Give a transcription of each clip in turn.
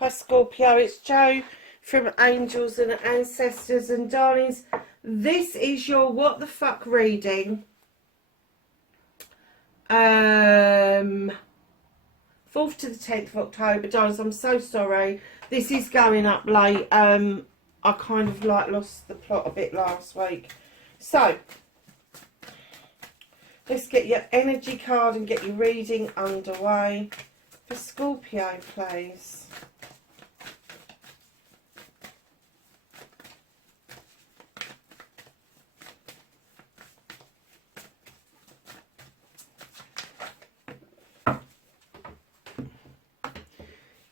Hi Scorpio, it's Joe from Angels and Ancestors, and darlings, this is your what the fuck reading. 4th to the 10th of October. Darlings, I'm so sorry. This is going up late. I kind of lost the plot a bit last week. So, let's get your energy card and get your reading underway. For Scorpio, please.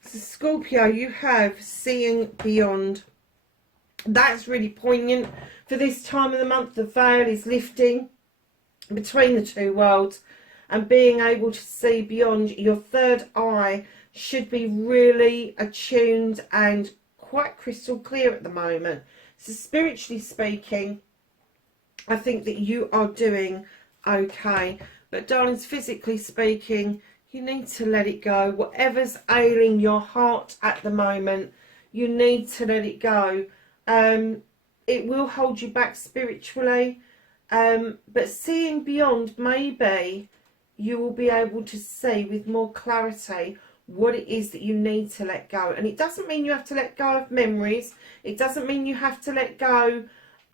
Scorpio, you have seeing beyond. That's really poignant for this time of the month. The veil is lifting between the two worlds, and being able to see beyond. Your third eye should be really attuned and quite crystal clear at the moment. So spiritually speaking, I think that you are doing okay. But darlings, physically speaking, you need to let it go. Whatever's ailing your heart at the moment, you need to let it go. It will hold you back spiritually. But seeing beyond, maybe you will be able to see with more clarity what it is that you need to let go. And it doesn't mean you have to let go of memories. It doesn't mean you have to let go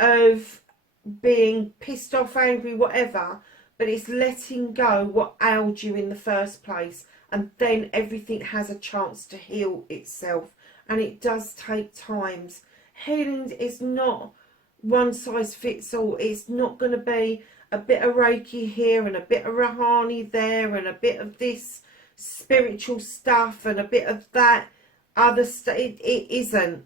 of being pissed off, angry, whatever. But it's letting go what ailed you in the first place, and then everything has a chance to heal itself. And it does take times. Healing is not one size fits all. It's not going to be a bit of Reiki here and a bit of Rahani there and a bit of this spiritual stuff and a bit of that other stuff. It isn't.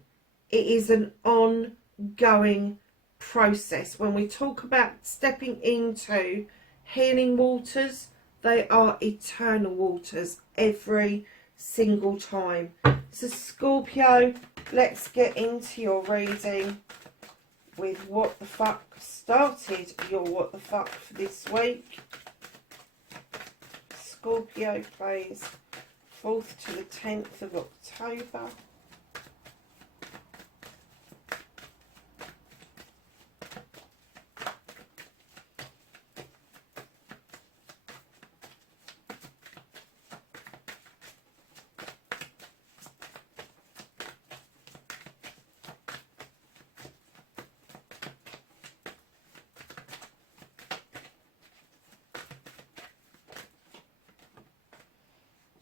It is an ongoing process. When we talk about stepping into healing waters, they are eternal waters every single time. So Scorpio, let's get into your reading with what the fuck started your what the fuck for this week. Scorpio, please. 4th to the 10th of October.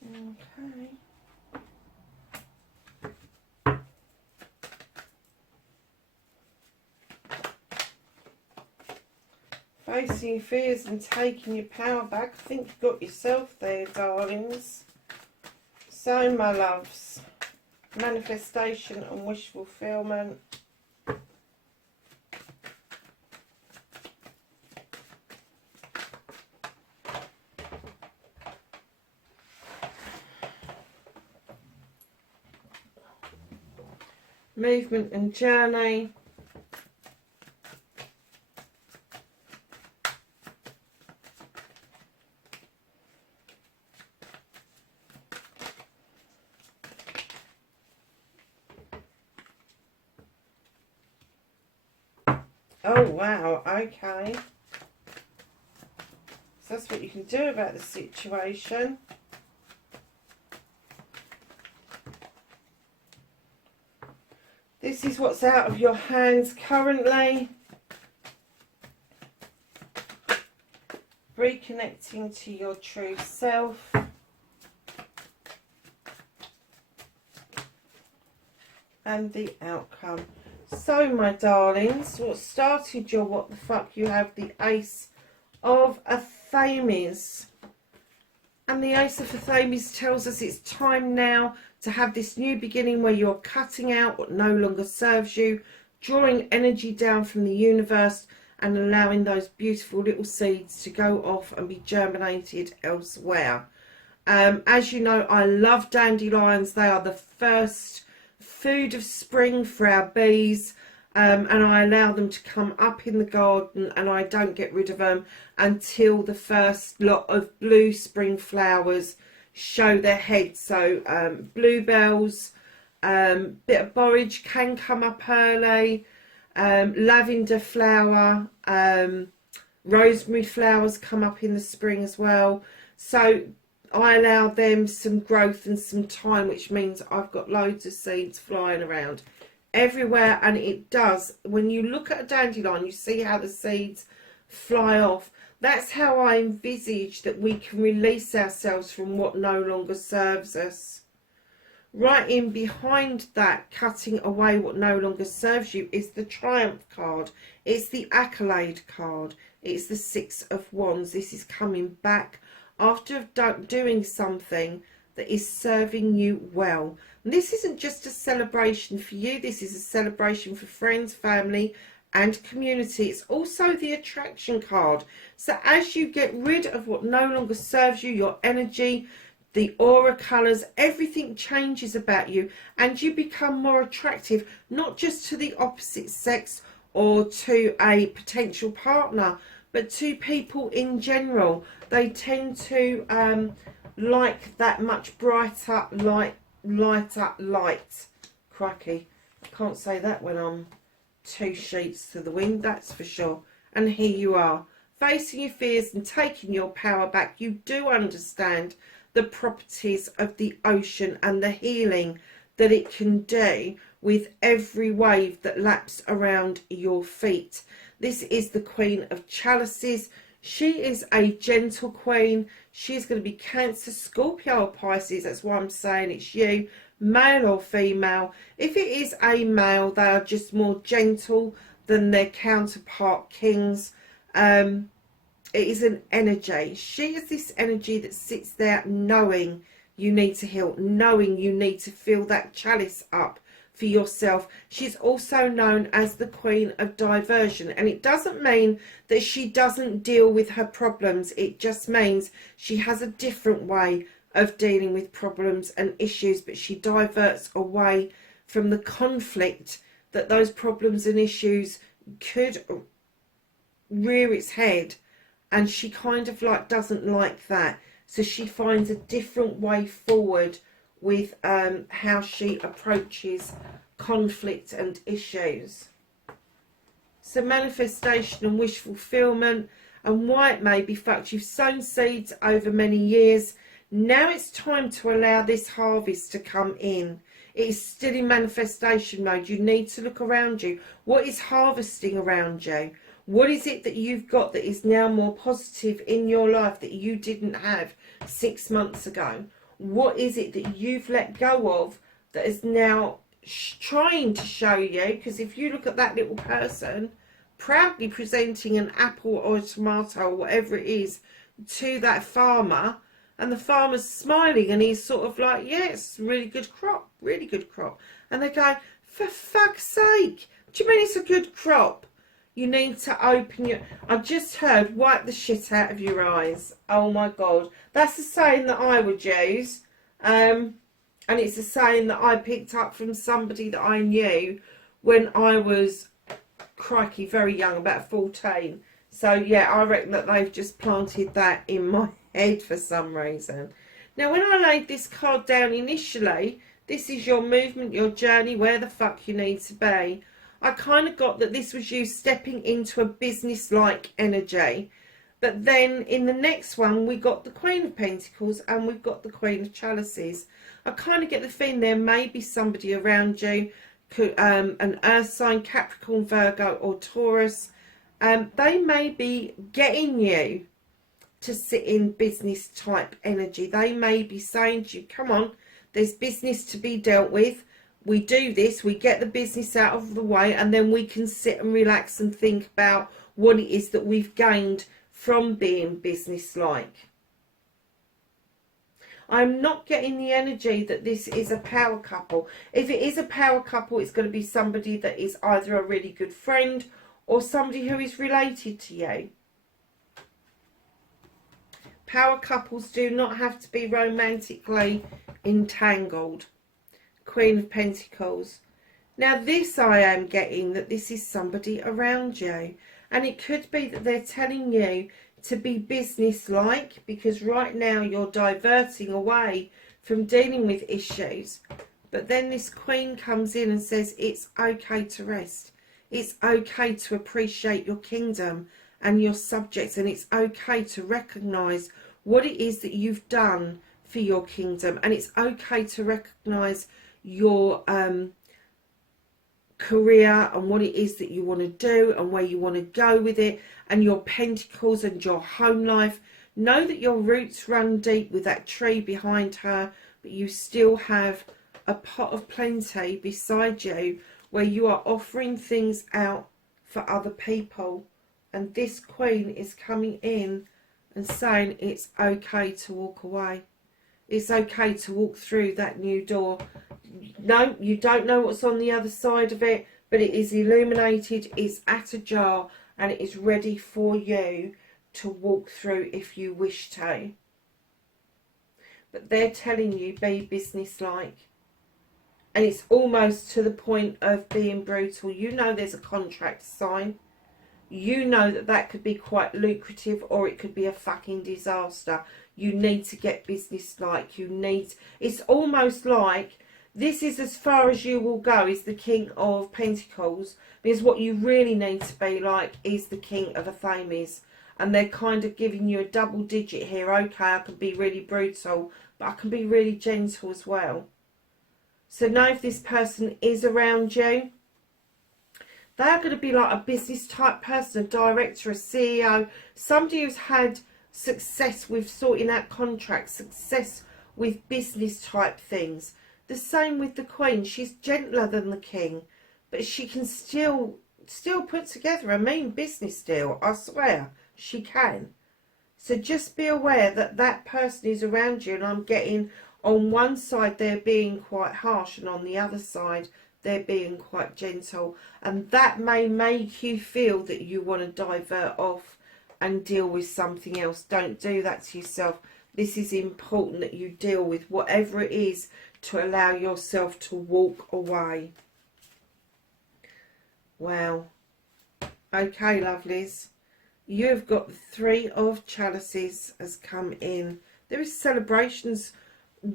Okay. Facing fears and taking your power back. I think you've got yourself there, darlings. So, my loves, manifestation and wish fulfillment. Movement and journey. Oh wow, okay. So that's what you can do about the situation. This is what's out of your hands currently. Reconnecting to your true self. And the outcome. So, my darlings, what started your what the fuck, you have the Ace of Athames. And the Ace of Athames tells us it's time now to have this new beginning where you're cutting out what no longer serves you, drawing energy down from the universe and allowing those beautiful little seeds to go off and be germinated elsewhere. As you know, I love dandelions. They are the first food of spring for our bees. And I allow them to come up in the garden, and I don't get rid of them until the first lot of blue spring flowers show their heads. So bluebells, Bit of borage can come up early. Lavender flower, rosemary flowers come up in the spring as well. So I allow them some growth and some time, which means I've got loads of seeds flying around everywhere. And it does, when you look at a dandelion, you see how the seeds fly off. That's how I envisage that we can release ourselves from what no longer serves us. Right in behind that, cutting away what no longer serves you, is the Triumph card. It's the Accolade card. It's the Six of Wands. This is coming back after doing something that is serving you well. And this isn't just a celebration for you. This is a celebration for friends, family, and community. It's also the attraction card. So as you get rid of what no longer serves you, your energy, the aura colours, everything changes about you, and you become more attractive, not just to the opposite sex or to a potential partner, but to people in general. They tend to like that much brighter light. Cracky. I can't say that when I'm 2 sheets to the wind, that's for sure. And here you are, facing your fears and taking your power back. You do understand the properties of the ocean and the healing that it can do with every wave that laps around your feet. This is the Queen of Chalices. She is a gentle queen. She's going to be Cancer, Scorpio or Pisces. That's why I'm saying it's you, male or female. If it is a male, they are just more gentle than their counterpart kings. It is an energy. She is this energy that sits there knowing you need to heal, knowing you need to fill that chalice up for yourself. She's also known as the Queen of Diversion, and it doesn't mean that she doesn't deal with her problems. It just means she has a different way of dealing with problems and issues, but she diverts away from the conflict that those problems and issues could rear its head. And she kind of doesn't like that. So she finds a different way forward with how she approaches conflict and issues. So manifestation and wish fulfillment, and why it may be fucked. You've sown seeds over many years. Now it's time to allow this harvest to come in. It is still in manifestation mode. You need to look around you. What is harvesting around you? What is it that you've got that is now more positive in your life that you didn't have 6 months ago? What is it that you've let go of that is now trying to show you? Because if you look at that little person proudly presenting an apple or a tomato or whatever it is to that farmer, and the farmer's smiling and he's sort of like, yes, really good crop, really good crop. And they go, for fuck's sake, what do you mean it's a good crop? You need to open your... I just heard, wipe the shit out of your eyes. Oh my God. That's a saying that I would use. And it's a saying that I picked up from somebody that I knew when I was, crikey, very young, about 14. So yeah, I reckon that they've just planted that in my head for some reason. Now, when I laid this card down initially, this is your movement, your journey, where the fuck you need to be. I kind of got that this was you stepping into a business-like energy. But then in the next one, we got the Queen of Pentacles and we've got the Queen of Chalices. I kind of get the feeling there may be somebody around you, an earth sign, Capricorn, Virgo or Taurus. They may be getting you to sit in business type energy. They may be saying to you, come on, there's business to be dealt with. We do this, we get the business out of the way, and then we can sit and relax and think about what it is that we've gained from being business-like. I'm not getting the energy that this is a power couple. If it is a power couple, it's going to be somebody that is either a really good friend or somebody who is related to you. Power couples do not have to be romantically entangled. Queen of Pentacles. Now this, I am getting that this is somebody around you, and it could be that they're telling you to be business-like, because right now you're diverting away from dealing with issues. But then this Queen comes in and says it's okay to rest. It's okay to appreciate your kingdom and your subjects, and it's okay to recognise what it is that you've done for your kingdom, and it's okay to recognise your career and what it is that you want to do and where you want to go with it, and your pentacles and your home life. Know that your roots run deep with that tree behind her, but you still have a pot of plenty beside you where you are offering things out for other people. And this Queen is coming in and saying it's okay to walk away. It's okay to walk through that new door. No, you don't know what's on the other side of it, but it is illuminated, it's at ajar, and it is ready for you to walk through if you wish to. But they're telling you, be businesslike. And it's almost to the point of being brutal. You know there's a contract to sign. You know that that could be quite lucrative, or it could be a fucking disaster. You need to get businesslike. It's almost like this is as far as you will go, is the King of Pentacles, because what you really need to be like is the King of Athames. And they're kind of giving you a double digit here. Okay, I can be really brutal, but I can be really gentle as well. So now if this person is around you, they're going to be like a business type person, a director, a CEO, somebody who's had success with sorting out contracts, success with business type things. The same with the Queen. She's gentler than the King, but she can still put together a mean business deal. I swear she can. So just be aware that that person is around you, and I'm getting on one side they're being quite harsh, and on the other side they're being quite gentle, and that may make you feel that you want to divert off and deal with something else. Don't do that to yourself. This is important that you deal with whatever it is to allow yourself to walk away. Wow. Okay, lovelies. You've got the Three of Chalices has come in. There is celebrations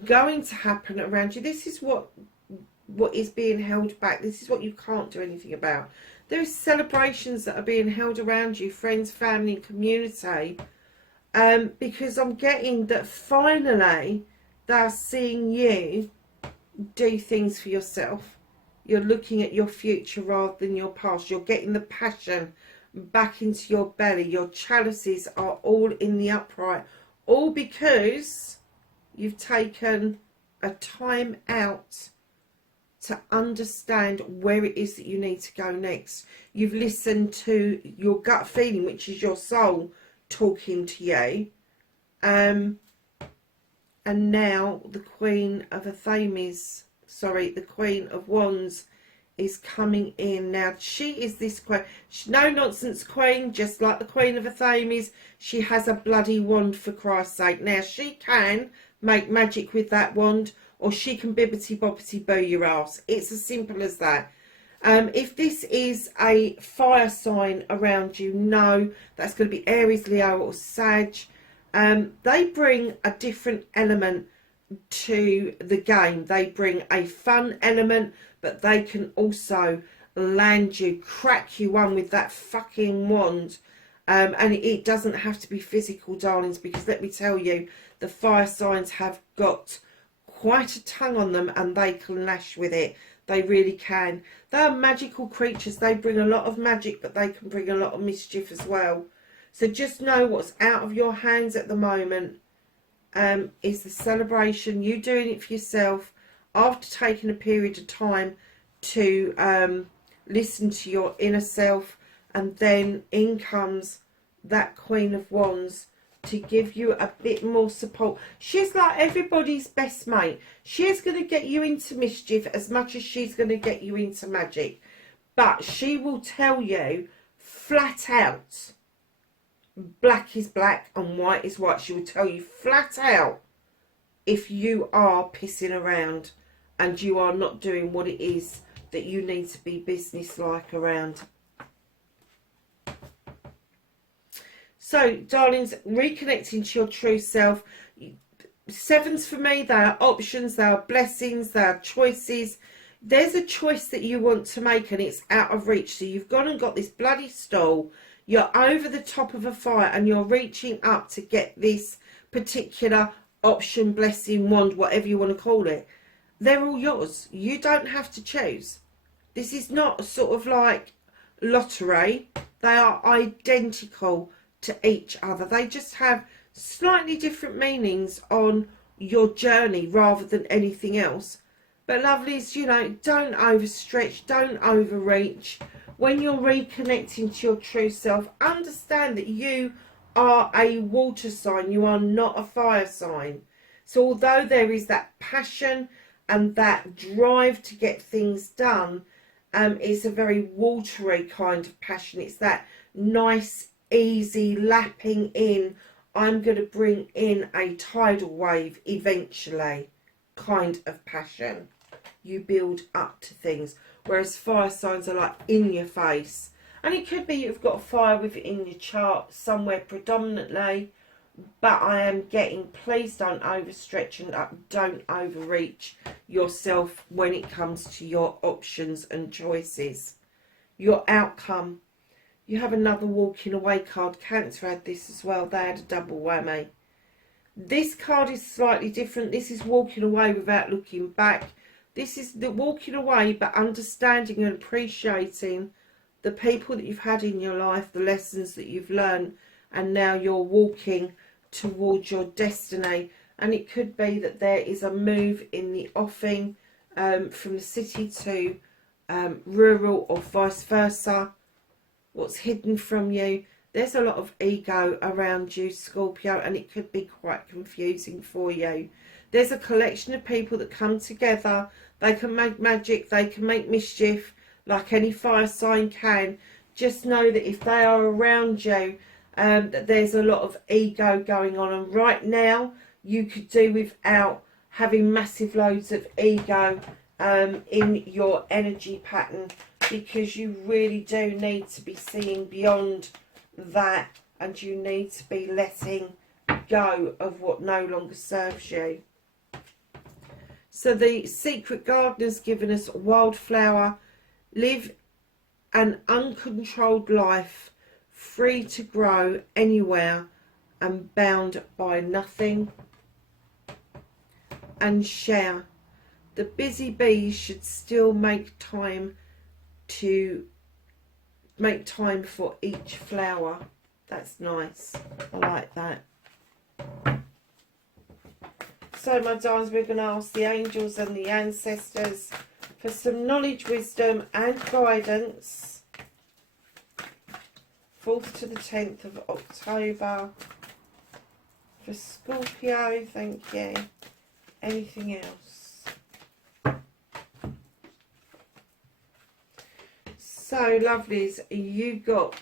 going to happen around you. This is what is being held back. This is what you can't do anything about. There is celebrations that are being held around you, friends, family, community, because I'm getting that finally they're seeing you do things for yourself. You're looking at your future rather than your past. You're getting the passion back into your belly. Your chalices are all in the upright, all because you've taken a time out to understand where it is that you need to go next. You've listened to your gut feeling, which is your soul talking to you. And now the Queen of the Queen of Wands is coming in. Now she is this Queen, no nonsense Queen, just like the Queen of Athames. She has a bloody wand, for Christ's sake. Now she can make magic with that wand, or she can bibbity boppity boo your ass. It's as simple as that. If this is a fire sign around you, no, that's going to be Aries, Leo or Sag. They bring a different element to the game. They bring a fun element, but they can also land you, crack you one with that fucking wand. And it doesn't have to be physical, darlings, because let me tell you, the fire signs have got quite a tongue on them, and they can lash with it. They really can. They are magical creatures. They bring a lot of magic, but they can bring a lot of mischief as well. So just know what's out of your hands at the moment is the celebration. You doing it for yourself after taking a period of time to listen to your inner self, and then in comes that Queen of Wands to give you a bit more support. She's like everybody's best mate. She's going to get you into mischief as much as she's going to get you into magic. But she will tell you flat out, black is black and white is white. She will tell you flat out if you are pissing around and you are not doing what it is that you need to be business-like around. So, darlings, reconnecting to your true self. sevens for me, they are options, they are blessings, they are choices. There's a choice that you want to make and it's out of reach. So you've gone and got this bloody stool, you're over the top of a fire and you're reaching up to get this particular option, blessing, wand, whatever you want to call it. They're all yours. You don't have to choose. This is not sort of like lottery. They are identical to each other. They just have slightly different meanings on your journey rather than anything else. But lovelies, you know, don't overstretch, don't overreach. When you're reconnecting to your true self, understand that you are a water sign. You are not a fire sign. So although there is that passion and that drive to get things done, it's a very watery kind of passion. It's that nice, easy lapping in. I'm going to bring in a tidal wave eventually kind of passion. You build up to things. Whereas fire signs are like in your face. And it could be you've got a fire with it in your chart somewhere predominantly. But I am getting, please don't overstretch and don't overreach yourself when it comes to your options and choices. Your outcome. You have another walking away card. Cancer had this as well. They had a double whammy. This card is slightly different. This is walking away without looking back. This is the walking away but understanding and appreciating the people that you've had in your life, the lessons that you've learned, and now you're walking towards your destiny. And it could be that there is a move in the offing from the city to rural or vice versa. What's hidden from you. There's a lot of ego around you, Scorpio, and it could be quite confusing for you. There's a collection of people that come together. They can make magic, they can make mischief, like any fire sign can. Just know that if they are around you, that there's a lot of ego going on. And right now, you could do without having massive loads of ego in your energy pattern, because you really do need to be seeing beyond that, and you need to be letting go of what no longer serves you. So the secret gardener's given us wildflower. Live an uncontrolled life, free to grow anywhere and bound by nothing. And share. The busy bees should still make time for each flower. That's nice. I like that. So my darlings, we're going to ask the angels and the ancestors for some knowledge, wisdom and guidance. 4th to the 10th of October for Scorpio. Thank you. Anything else? So lovelies, you got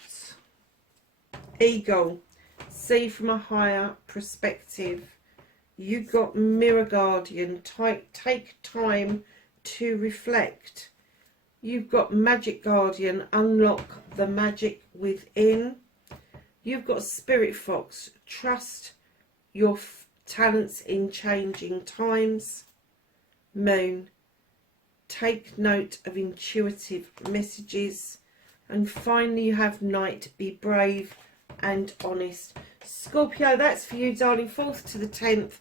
Eagle, see from a higher perspective. You got Mirror Guardian, take time to reflect. You've got Magic Guardian, unlock the magic within. You've got Spirit Fox, trust your talents in changing times. Moon, take note of intuitive messages. And finally you have Night, be brave and honest. Scorpio, that's for you, darling. 4th to the 10th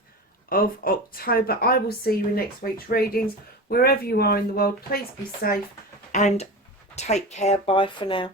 of October. I will see you in next week's readings. Wherever you are in the world, please be safe and take care. Bye for now.